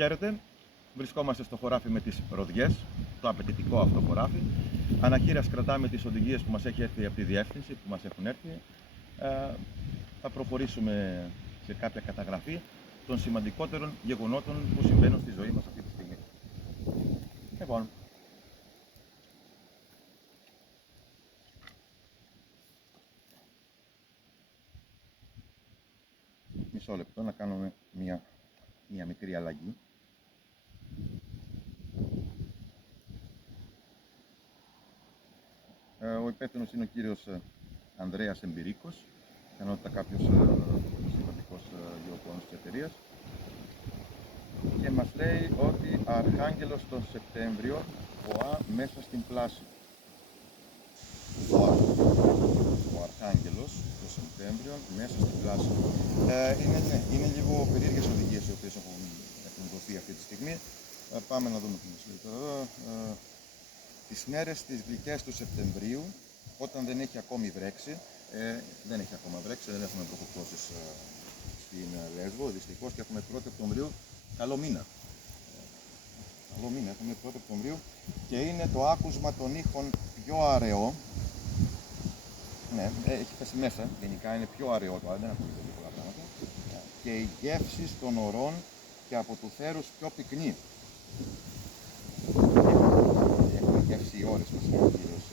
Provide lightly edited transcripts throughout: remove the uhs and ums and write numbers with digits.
Χαίρετε, βρισκόμαστε στο χωράφι με τις ροδιές, το απαιτητικό αυτό χωράφι. Αναχείρας κρατάμε τις οδηγίες που μας έχει έρθει από τη διεύθυνση, που μας έχουν έρθει. Θα προχωρήσουμε σε κάποια καταγραφή των σημαντικότερων γεγονότων που συμβαίνουν στη ζωή μας αυτή τη στιγμή. Λοιπόν, μισό λεπτό να κάνουμε μια μικρή αλλαγή. Ο υπεύθυνος είναι ο κύριος Ανδρέας Εμπειρίκος, πιθανότητα κάποιος σημαντικός γεωπόνος της εταιρείας, και μας λέει ότι Αρχάγγελος τον Σεπτέμβριο, ΒΟΑ μέσα στην πλάση. ΒΟΑ, ο Αρχάγγελος τον Σεπτέμβριο μέσα στην πλάση. Είναι λίγο περίεργες οδηγίες οι οποίες έχουν δοθεί αυτή τη στιγμή. Πάμε να δούμε τι μας λέει τώρα. Τις μέρες τις γλυκές του Σεπτεμβρίου, όταν δεν έχει ακόμη βρέξει, δεν έχει ακόμα βρέξει, δεν έχουμε βροχοπτώσεις στην Λέσβο, δυστυχώς, και έχουμε 1η Οκτωβρίου, καλό μήνα. Καλό μήνα, έχουμε 1η Οκτωβρίου και είναι το άκουσμα των ήχων πιο αραιό. Ναι, έχει πέσει μέσα, γενικά είναι πιο αραιό τώρα, δεν ακούγεται πολλά πράγματα. Και οι γεύσεις των ορών και από του θέρους πιο πυκνή. Έχουν γεύσει οι ώρες μας, κυρίως,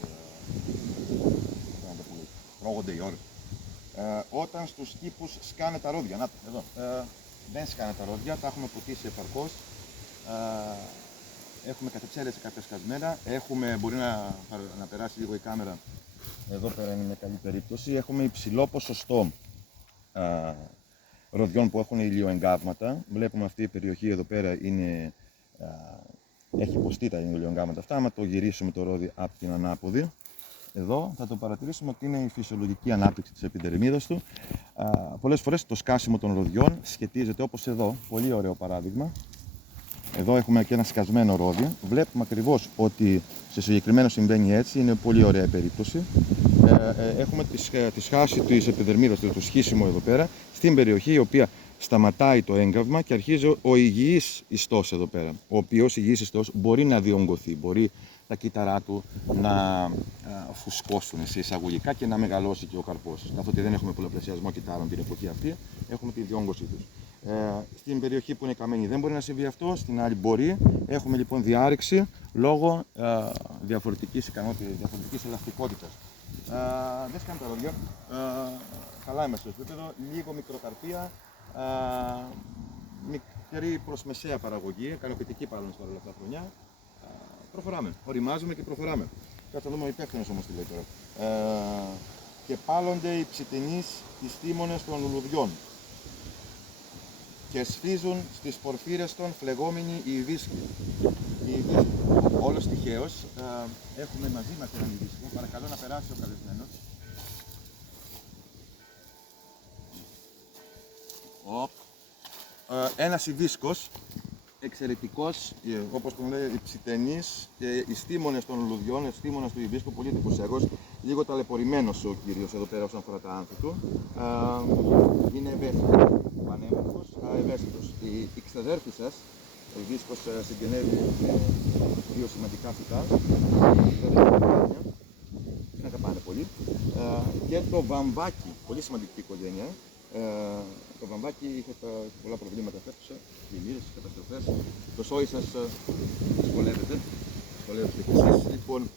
τρώγονται οι ώρες. Όταν στους κήπους σκάνε τα ρόδια, να το, εδώ, δεν σκάνε τα ρόδια, τα έχουμε ποτίσει επαρκώς. Έχουμε κατεψέλεση κάποια σκασμένα, μπορεί να περάσει λίγο η κάμερα, εδώ πέρα είναι μια καλή περίπτωση. Έχουμε υψηλό ποσοστό ροδιών που έχουν ηλιοεγκάβματα. Βλέπουμε αυτή η περιοχή εδώ πέρα έχει υποστεί τα ηλιοεγκάβματα αυτά. Άμα το γυρίσουμε το ρόδι από την ανάποδη, εδώ θα το παρατηρήσουμε ότι είναι η φυσιολογική ανάπτυξη της επιδερμίδας του. Πολλές φορές το σκάσιμο των ροδιών σχετίζεται, όπως εδώ, πολύ ωραίο παράδειγμα. Εδώ έχουμε και ένα σκασμένο ρόδι. Βλέπουμε ακριβώς ότι σε συγκεκριμένο συμβαίνει έτσι, είναι πολύ ωραία περίπτωση. Έχουμε τη σχάση της επιδερμίδας, το σχίσιμο εδώ πέρα, στην περιοχή η οποία σταματάει το έγκαυμα και αρχίζει ο υγιής ιστός εδώ πέρα. Ο οποίος υγιής ιστός μπορεί να διονγκωθεί, μπορεί τα κύτταρά του να φουσκώσουν σε εισαγωγικά και να μεγαλώσει και ο καρπός. Καθότι δεν έχουμε πολλαπλασιασμό κυττάρων την εποχή αυτή, έχουμε τη διόγκωσή τους. Στην περιοχή που είναι καμένη δεν μπορεί να συμβεί αυτό, στην άλλη μπορεί. Έχουμε λοιπόν διάρρηξη λόγω διαφορετικής ελαστικότητας. Δεν σκάνε τα ρόδια, καλά είμαστε στο επίπεδο, λίγο μικροκαρπία, μικρή προς μεσαία παραγωγή, ικανοποιητική παρόλα αυτά χρονιά. Προχωράμε, οριμάζουμε και προχωράμε. Κάτσε να δούμε ο υπεύθυνος όμως τι λέει τώρα. Και πάλλονται οι ψητινείς τις τίμονες των λουλουδιών και σφίζουν στις πορφύρες των φλεγόμενοι οι ειδίσκοι. Όλος τυχαίως έχουμε μαζί μας έναν ειδίσκο. Παρακαλώ να περάσει ο καλεσμένος. Ένας ειδίσκος εξαιρετικός, όπως τον λέει, οι ψητενείς και οι στίμονες των λουλουδιών, οι στίμονες του ειδίσκου, πολύ εντυπωσιακός, λίγο ταλαιπωρημένος ο κύριος εδώ πέρα όσον αφορά τα άνθη του. Είναι ευαίσθητος, πανέμορφος, ευαίσθητος. Η ξαδέρφη σας, ο ειδίσκος, συγγενεύει δύο σημαντικά φυτά, την αγαπάνε πολύ, και το βαμβάκι, πολύ σημαντική οικογένεια. Το βαμβάκι είχε πολλά προβλήματα φέτος, πλημμύρες, καταστροφές. Το σόι σας δυσκολεύεται. Λοιπόν,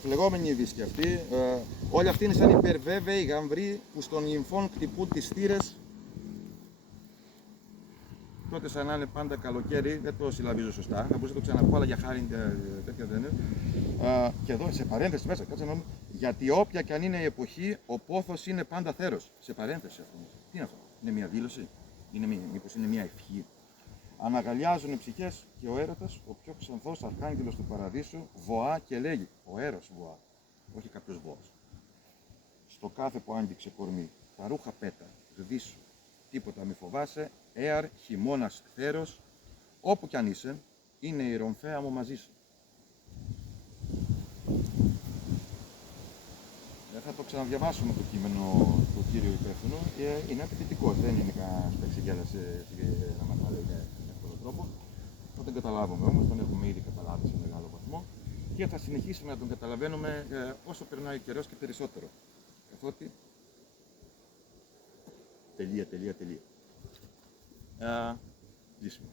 φλεγόμενοι ειδίσκοι αυτοί, όλοι αυτοί είναι σαν υπερβέβαιοι γαμβροί που στον νυμφών χτυπούν τις θύρες. Τότε σαν να είναι πάντα καλοκαίρι, δεν το συλλαβίζω σωστά, θα μπορούσα να το ξαναπώ, αλλά για χάρη τέτοια δεν είναι. Και εδώ σε παρένθεση μέσα, κάτσε να δούμε, γιατί όποια και αν είναι η εποχή, ο πόθος είναι πάντα θέρος. Σε παρένθεση αυτό. Τι είναι αυτό, είναι μια δήλωση, μήπως είναι μια ευχή? Αναγαλιάζουν οι ψυχές και ο έρωτας, ο πιο ξανθός αρχάγγελος του παραδείσου, βοά και λέγει, ο έρος βοά, όχι κάποιος βόας. Στο κάθε που άγγιξε κορμί, τα ρούχα πέτα, γδίσου, τίποτα μη φοβάσαι, έαρ, χειμώνας, θέρος, όπου κι αν είσαι, είναι η ρομφαία μου μαζί σου. Θα το ξαναδιαβάσουμε το κείμενο του κύριου υπεύθυνου. Είναι απαιτητικό, δεν είναι κανένα που εξεγέλασε να μας λέει τρόπο. Θα τον καταλάβουμε όμως, τον έχουμε ήδη καταλάβει σε μεγάλο βαθμό και θα συνεχίσουμε να τον καταλαβαίνουμε όσο περνάει ο καιρός και περισσότερο. Καθότι τελεία. Ζήσιμο.